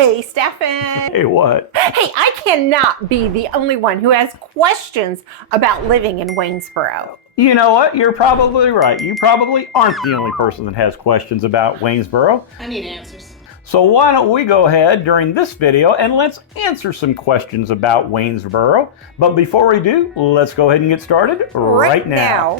Hey, Stefan. Hey, what? Hey, I cannot be the only one who has questions about living in Waynesboro. You know what? You're probably right. You probably aren't the only person that has questions about Waynesboro. I need answers. So why don't we go ahead during this video and let's answer some questions about Waynesboro. But before we do, let's go ahead and get started right now.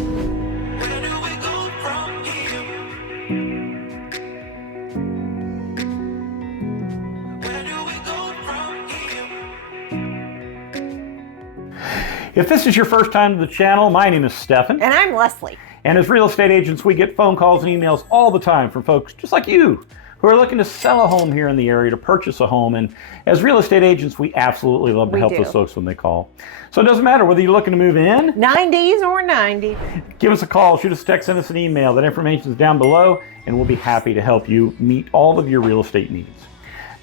If this is your first time to the channel, my name is Stefan. And I'm Leslie. And as real estate agents, we get phone calls and emails all the time from folks just like you who are looking to sell a home here in the area, to purchase a home. And as real estate agents, we absolutely love to help those folks when they call. So it doesn't matter whether you're looking to move in, 90s or 90. Give us a call, shoot us a text, send us an email. That information is down below, and we'll be happy to help you meet all of your real estate needs.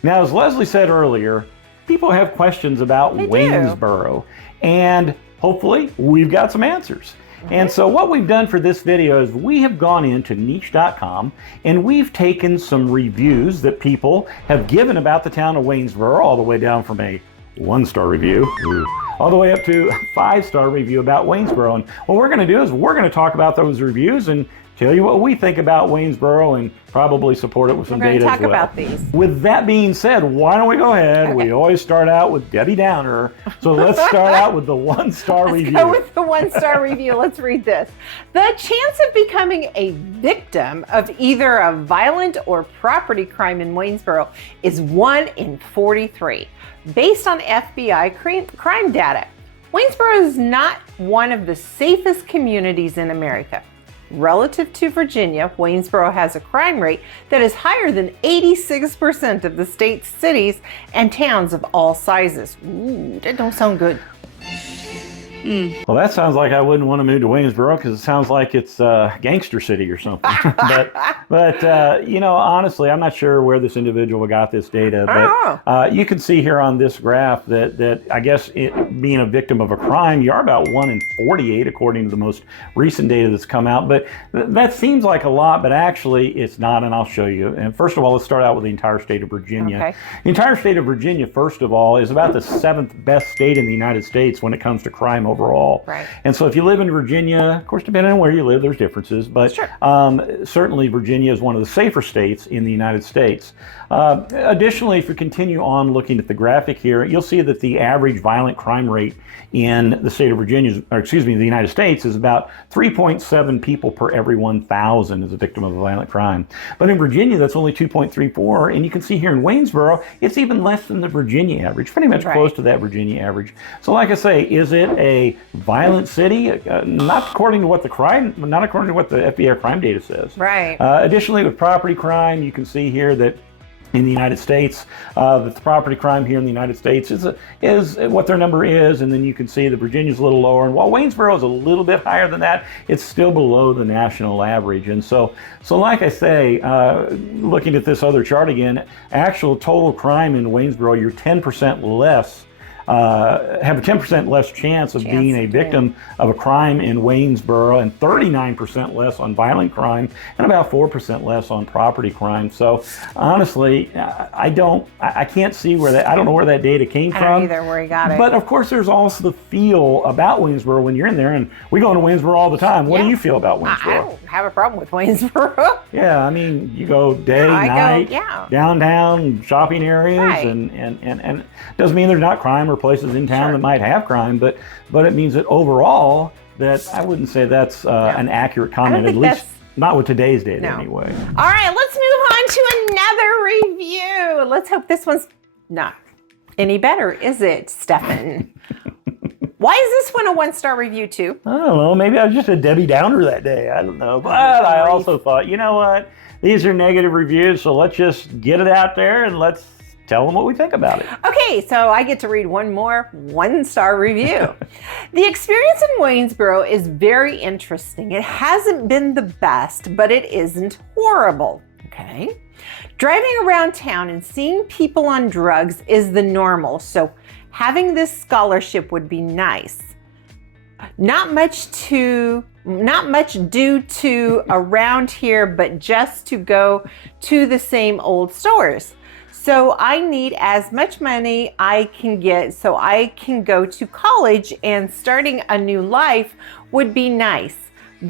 Now, as Leslie said earlier, people have questions about Waynesboro, and hopefully we've got some answers. And so what we've done for this video is we have gone into niche.com and we've taken some reviews that people have given about the town of Waynesboro, all the way down from a 1-star review all the way up to a 5-star review about Waynesboro. And what we're going to do is we're going to talk about those reviews and tell you what we think about Waynesboro and probably support it with some data as well. We're going to talk about these. With that being said, why don't we go ahead? Okay. We always start out with Debbie Downer. So let's start out with the 1-star review. Let's go with the 1-star review. Let's read this. The chance of becoming a victim of either a violent or property crime in Waynesboro is 1 in 43. Based on FBI crime data, Waynesboro is not one of the safest communities in America. Relative to Virginia, Waynesboro has a crime rate that is higher than 86% of the state's cities and towns of all sizes. Ooh, that don't sound good. Well, that sounds like I wouldn't want to move to Waynesboro because it sounds like it's a gangster city or something. but you know, honestly, I'm not sure where this individual got this data. But you can see here on this graph that I guess being a victim of a crime, you are about 1 in 48 according to the most recent data that's come out. But that seems like a lot, but actually it's not, and I'll show you. And first of all, let's start out with the entire state of Virginia. Okay. The entire state of Virginia, first of all, is about the 7th best state in the United States when it comes to crime overall. Right. And so if you live in Virginia, of course, depending on where you live, there's differences, but certainly Virginia is one of the safer states in the United States. Additionally, if you continue on looking at the graphic here, you'll see that the average violent crime rate in the state of Virginia, or excuse me, the United States, is about 3.7 people per every 1,000 is a victim of a violent crime. But in Virginia, that's only 2.34, and you can see here in Waynesboro, it's even less than the Virginia average, pretty much close to that Virginia average. So like I say, is it a violent city? Not according to what the FBI crime data says. Right. Additionally, with property crime, you can see here that in the United States, that the property crime here in the United States is what their number is, and then you can see that Virginia's a little lower, and while Waynesboro is a little bit higher than that, it's still below the national average. And so like I say, looking at this other chart again, actual total crime in Waynesboro, you're 10% less. Have a 10% less chance of being a victim of a crime in Waynesboro, and 39% less on violent crime, and about 4% less on property crime. So honestly, I can't see where that, I don't know where that data came from. I don't either, where he got it. But of course, there's also the feel about Waynesboro when you're in there, and we go into Waynesboro all the time. What do you feel about Waynesboro? I don't have a problem with Waynesboro. Yeah, I mean, you go day, night, downtown shopping areas, and doesn't mean there's not crime or places in town that might have crime, but it means that overall, that I wouldn't say that's an accurate comment, at least not with today's data anyway. All right, let's move on to another review. Let's hope this one's not any better, is it, Stefan? Why is this one a 1-star review too? I don't know, maybe I was just a Debbie Downer that day, I don't know, but I also thought, you know what, these are negative reviews, so let's just get it out there and let's tell them what we think about it. Okay, so I get to read one more 1-star review. The experience in Waynesboro is very interesting. It hasn't been the best, but it isn't horrible. Okay. Driving around town and seeing people on drugs is the normal, so having this scholarship would be nice. Not much due to around here, but just to go to the same old stores. So I need as much money I can get so I can go to college, and starting a new life would be nice.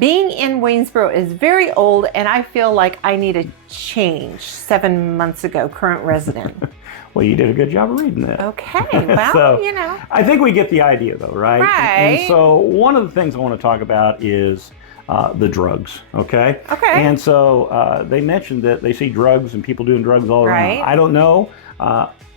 Being in Waynesboro is very old, and I feel like I need a change. 7 months ago, current resident. Well, you did a good job of reading that. Okay, well, So, I think we get the idea, though, right? Right. And so one of the things I want to talk about is the drugs, okay? Okay. And so they mentioned that they see drugs and people doing drugs all around. Right. I don't know.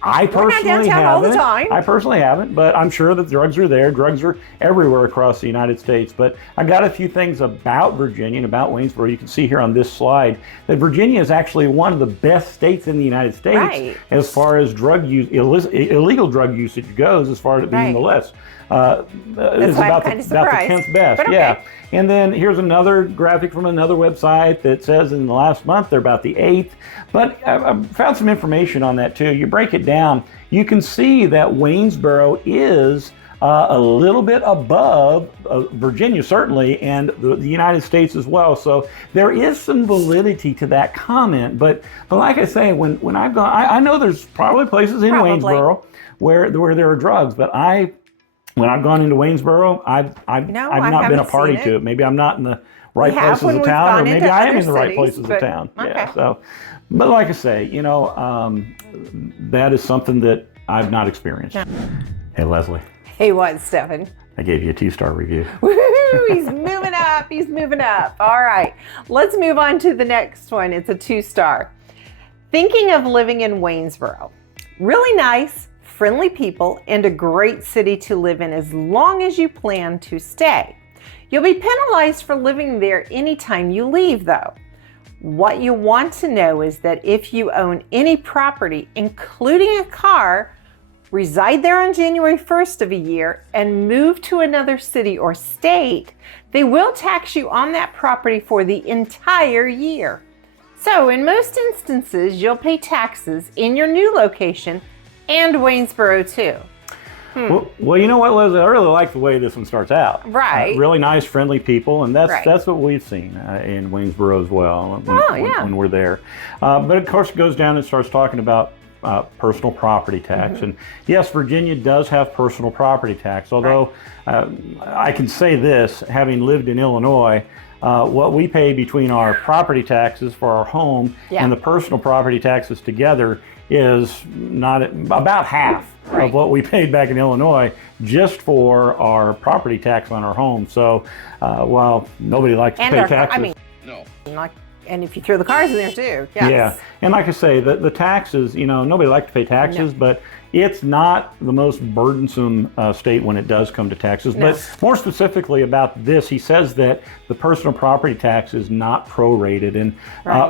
I personally downtown haven't. all the time. I personally haven't, but I'm sure that drugs are there. Drugs are everywhere across the United States. But I got a few things about Virginia and about Waynesboro. You can see here on this slide that Virginia is actually one of the best states in the United States Right. as far as drug use, illegal drug usage goes, as far as it being Right. the less. That's why I'm kind of surprised. About the 10th best, But okay. yeah. And then here's another graphic from another website that says in the last month they're about the 8th. But I found some information on that too. You break it down, you can see that Waynesboro is a little bit above Virginia, certainly, and the United States as well. So there is some validity to that comment. But like I say, when I've gone, I know there's probably places in Waynesboro where there are drugs, but when I've gone into Waynesboro, I've not been a party to it. Maybe I'm not in the right places of town, or maybe I am in the right places of town. Okay. Yeah. So, but like I say, that is something that I've not experienced. No. Hey, Leslie. Hey, what, Stephen? I gave you a 2-star review. Woo-hoo, he's moving up. He's moving up. All right, let's move on to the next one. It's a 2-star. Thinking of living in Waynesboro. Really nice, friendly people, and a great city to live in as long as you plan to stay. You'll be penalized for living there anytime you leave, though. What you want to know is that if you own any property, including a car, reside there on January 1st of a year, and move to another city or state, they will tax you on that property for the entire year. So in most instances, you'll pay taxes in your new location and Waynesboro too. Well, you know what, Leslie? I really like the way this one starts out. Right. Really nice, friendly people, and Right. that's what we've seen in Waynesboro as well when we're there. But of course, it goes down and starts talking about personal property tax. And yes, Virginia does have personal property tax, although I can say this, having lived in Illinois, what we pay between our property taxes for our home and the personal property taxes together is not about half of what we paid back in Illinois just for our property tax on our home. So while nobody likes to pay taxes. And if you throw the cars in there too. Yes. Yeah, and like I say, the taxes, nobody likes to pay taxes, but it's not the most burdensome state when it does come to taxes. No. But more specifically about this, he says that the personal property tax is not prorated, and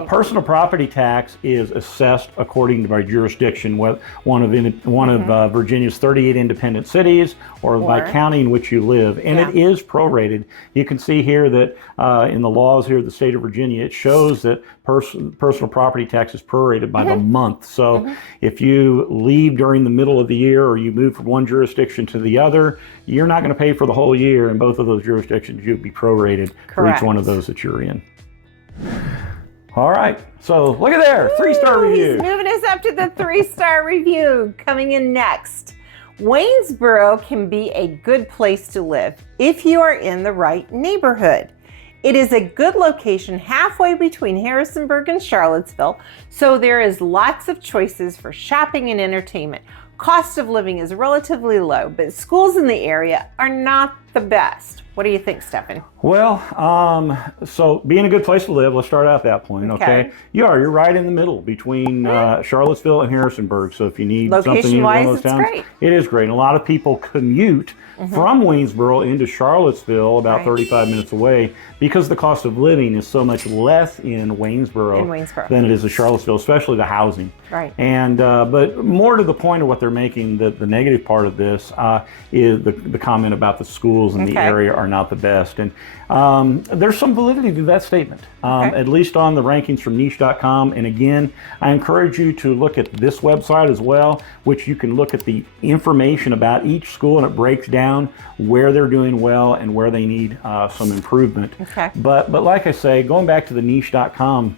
personal property tax is assessed according to by jurisdiction, one of Virginia's 38 independent cities, or by county in which you live, and it is prorated. You can see here that in the laws here of the state of Virginia, it shows that personal property tax is prorated by the month. So if you leave during the middle of the year, or you move from one jurisdiction to the other, you're not going to pay for the whole year. In both of those jurisdictions, you'd be prorated for each one of those that you're in. All right, so look at there, 3-star review. He's moving us up to the 3-star review. Coming in next. Waynesboro can be a good place to live if you are in the right neighborhood. It is a good location halfway between Harrisonburg and Charlottesville, so there is lots of choices for shopping and entertainment. Cost of living is relatively low, but schools in the area are not the best. What do you think, Stephen? Well, so being a good place to live, let's start out at that point, okay? You're right in the middle between Charlottesville and Harrisonburg, so if you need something in one of those towns, great. It is great. And a lot of people commute from Waynesboro into Charlottesville, about 35 minutes away, because the cost of living is so much less in Waynesboro than it is in Charlottesville, especially the housing. Right. And but more to the point of what they're making, the negative part of this is the comment about the schools in the area are not the best. And there's some validity to that statement, at least on the rankings from niche.com. And again, I encourage you to look at this website as well, which you can look at the information about each school, and it breaks down where they're doing well and where they need some improvement. But like I say, going back to the niche.com,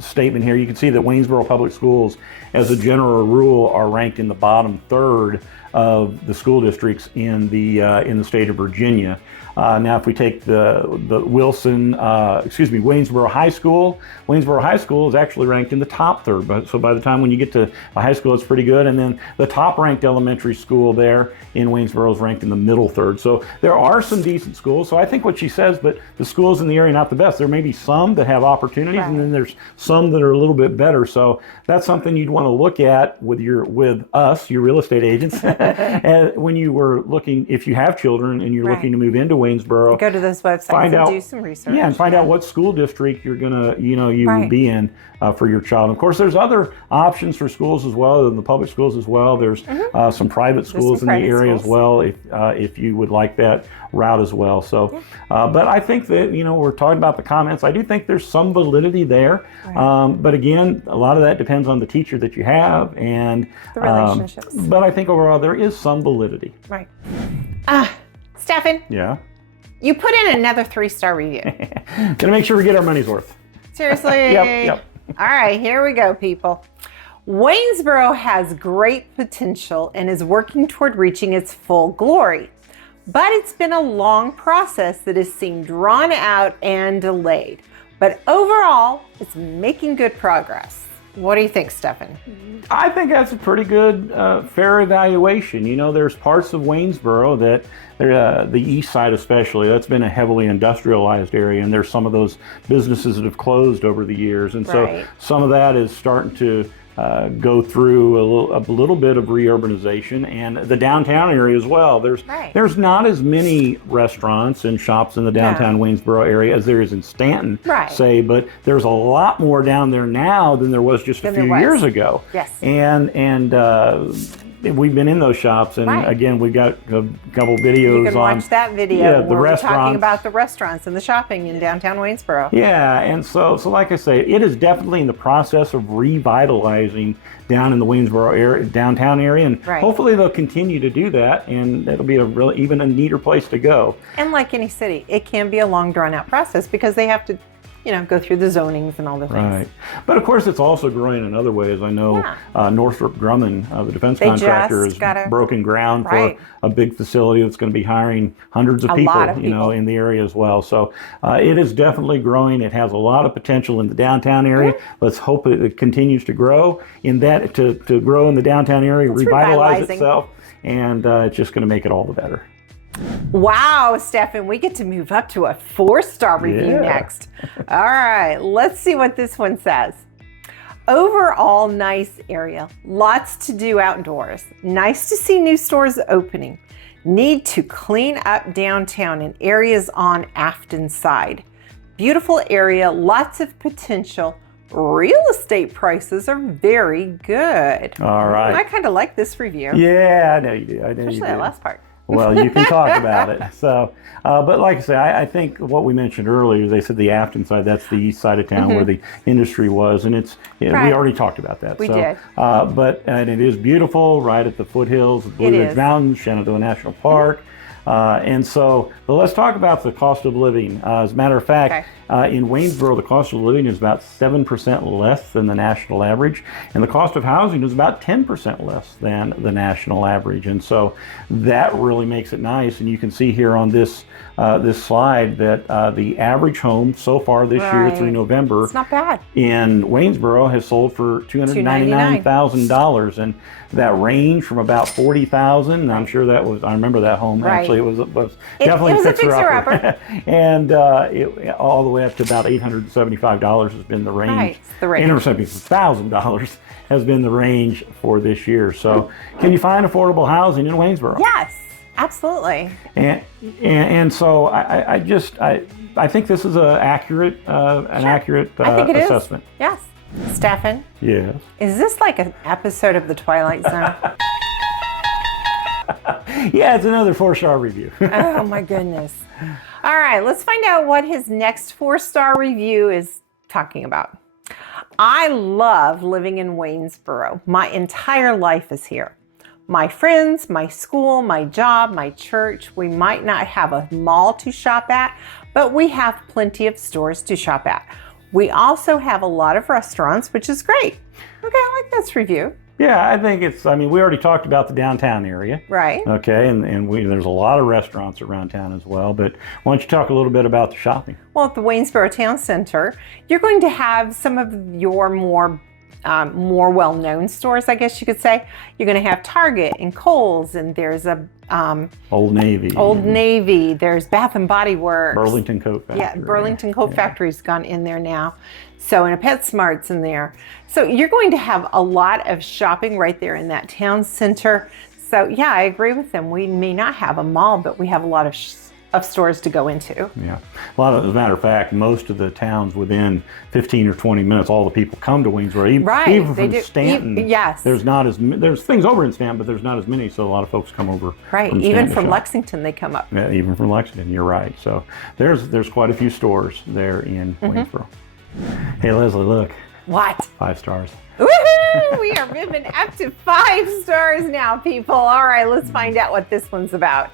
statement here. You can see that Waynesboro Public Schools, as a general rule, are ranked in the bottom third of the school districts in the state of Virginia. Now, if we take the Waynesboro High School, Waynesboro High School is actually ranked in the top third. So by the time when you get to a high school, it's pretty good. And then the top ranked elementary school there in Waynesboro is ranked in the middle third. So there are some decent schools. So I think what she says, but the schools in the area are not the best. There may be some that have opportunities, right, and then there's some that are a little bit better. So that's something you'd want to look at with us, your real estate agents, and when you were looking, if you have children and you're, right, looking to move into Waynesboro, go to those websites and do some research. Yeah, and find out what school district you're gonna, you right, will be in for your child. And of course, there's other options for schools as well, than the public schools as well. There's some private schools in the area as well, if you would like that route as well. So, but I think that, we're talking about the comments. I do think there's some validity there, right, but again, a lot of that depends on the teacher that you have and the relationships. But I think overall there is some validity. Right. Stefan. Yeah. You put in another 3-star review. Gonna make sure we get our money's worth. Seriously? Yep. All right, here we go, people. Waynesboro has great potential and is working toward reaching its full glory. But it's been a long process that has seemed drawn out and delayed. But overall, it's making good progress. What do you think, Stefan? I think that's a pretty good, fair evaluation. There's parts of Waynesboro that, the east side especially, that's been a heavily industrialized area, and there's some of those businesses that have closed over the years. And so right, some of that is starting to go through a little bit of reurbanization, and the downtown area as well. There's not as many restaurants and shops in the downtown Waynesboro area as there is in Stanton, right, say, but there's a lot more down there now than there was just a few years ago. Yes. And we've been in those shops, and right, again, we've got a couple videos. You can watch that video where we're talking about the restaurants and the shopping in downtown Waynesboro. Yeah, and so like I say, it is definitely in the process of revitalizing down in the Waynesboro area, downtown area, and right, hopefully they'll continue to do that, and it'll be even a neater place to go. And like any city, it can be a long, drawn-out process because they have to go through the zonings and all the things. Right. But of course, it's also growing in other ways. I know Northrop Grumman, the defense contractor, has broken ground for a big facility that's going to be hiring hundreds of people, in the area as well. So it is definitely growing. It has a lot of potential in the downtown area. Let's hope it continues to grow to grow in the downtown area, revitalize itself, and it's just going to make it all the better. Wow, Stefan, we get to move up to a 4-star review next. All right, let's see what this one says. Overall, nice area. Lots to do outdoors. Nice to see new stores opening. Need to clean up downtown and areas on Afton side. Beautiful area, lots of potential. Real estate prices are very good. All right. I kind of like this review. Yeah, I know you do. Especially that last part. Well, you can talk about it. So, but like I say, I think what we mentioned earlier, they said the Afton side, that's the east side of town where the industry was, and it's we already talked about that. We did. But it is beautiful, right at the foothills of Blue Ridge Mountains, Shenandoah National Park. And so, but let's talk about the cost of living. As a matter of fact, in Waynesboro, the cost of living is about 7% less than the national average, and the cost of housing is about 10% less than the national average. And so that really makes it nice. And you can see here on this slide that the average home so far this year through November, it's not bad, in Waynesboro has sold for $299,000, and that range from about $40,000. I'm sure that was, I remember that home actually. It was definitely a fixer-upper. And all the way up to about $875 has been the range. Right, the range. $875,000 has been the range for this year. So, can you find affordable housing in Waynesboro? Yes, absolutely. And so I think this is an accurate assessment. Yes. Stefan? Yes. Is this like an episode of The Twilight Zone? Yeah, it's another 4-star review. Oh my goodness. All right, let's find out what his next 4-star review is talking about. I love living in Waynesboro. My entire life is here. My friends, my school, my job, my church. We might not have a mall to shop at, but we have plenty of stores to shop at. We also have a lot of restaurants, which is great. Okay, I like this review. Yeah, I think it's, I mean, we already talked about the downtown area. Right. Okay, and there's a lot of restaurants around town as well, but why don't you talk a little bit about the shopping? Well, at the Waynesboro Town Center, you're going to have some of your more well-known stores, I guess you could say. You're going to have Target and Kohl's, and there's a Old Navy. There's Bath and Body Works. Burlington Coat Factory. Yeah, Burlington Coat Factory's gone in there now. So, and a PetSmart's in there. So you're going to have a lot of shopping right there in that town center. So yeah, I agree with them. We may not have a mall, but we have a lot of stores to go into. Yeah, as a matter of fact, most of the towns within 15 or 20 minutes, all the people come to Waynesboro. Even from Stanton. Yes. There's things over in Stanton, but there's not as many, so a lot of folks come over. Right, even from Lexington they come up. Yeah, even from Lexington, you're right. So there's quite a few stores there in Waynesboro. Hey Leslie, look. What? 5 stars. Woohoo! We are moving up to 5 stars now, people. All right, let's find out what this one's about.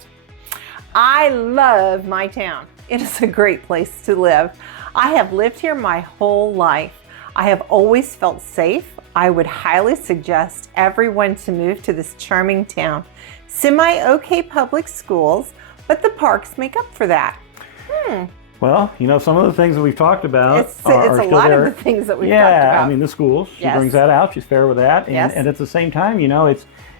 I love my town. It is a great place to live. I have lived here my whole life. I have always felt safe. I would highly suggest everyone to move to this charming town. Semi-okay public schools, but the parks make up for that. Well, some of the things that we've talked about it's are a still lot there. of the things that we've talked Yeah, about. I mean, the schools, she Yes. brings that out. She's fair with that. Yes. And at the same time,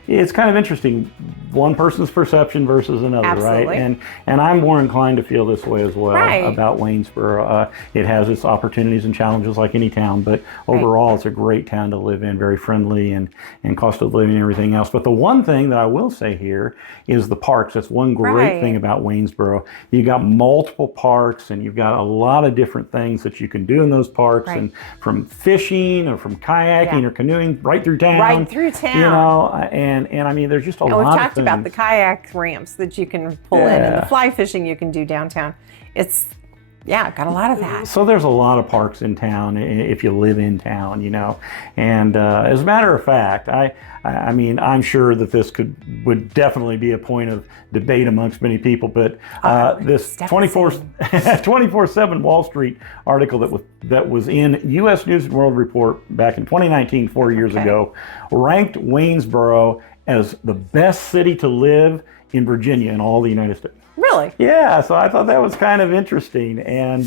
it's kind of interesting. One person's perception versus another, Absolutely. right? And I'm more inclined to feel this way as well about Waynesboro. It has its opportunities and challenges like any town, but overall it's a great town to live in, very friendly and cost of living and everything else. But the one thing that I will say here is the parks. That's one great thing about Waynesboro. You got multiple parks and you've got a lot of different things that you can do in those parks, and from fishing or from kayaking or canoeing right through town. Right through town. And I mean, there's just a lot of We've things. talked about the kayak ramps that you can pull in and the fly fishing you can do downtown. It's, got a lot of that. So there's a lot of parks in town if you live in town, And as a matter of fact, I mean, I'm sure that this would definitely be a point of debate amongst many people, but this 24/7 Wall Street article that was in U.S. News and World Report back in 2019, 4 years ago, ranked Waynesboro as the best city to live in Virginia in all the United States. Really? Yeah, so I thought that was kind of interesting. And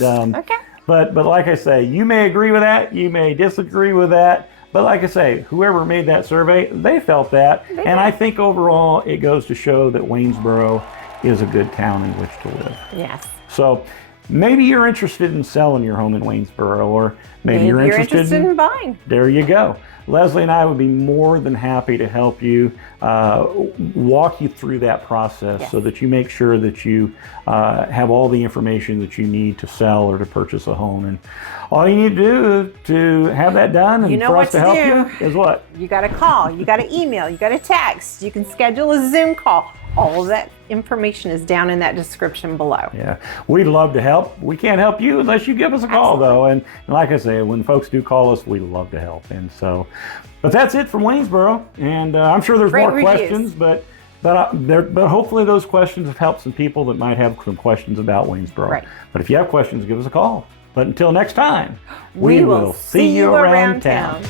but like I say, you may agree with that, you may disagree with that. But like I say, whoever made that survey, they felt that. And I think overall it goes to show that Waynesboro is a good town in which to live. Yes. So maybe you're interested in selling your home in Waynesboro, or maybe you're interested in buying. There you go. Leslie and I would be more than happy to help you walk you through that process so that you make sure that you have all the information that you need to sell or to purchase a home. And all you need to do to have that done and for us to help you is what? You got to call, you got to email, you got to text, you can schedule a Zoom call. All of that information is down in that description below. Yeah, we'd love to help. We can't help you unless you give us a call, though. And like I say, when folks do call us, we love to help. And so, but that's it from Waynesboro. And I'm sure there's more questions, but hopefully those questions have helped some people that might have some questions about Waynesboro. Right. But if you have questions, give us a call. But until next time, we will see you around town.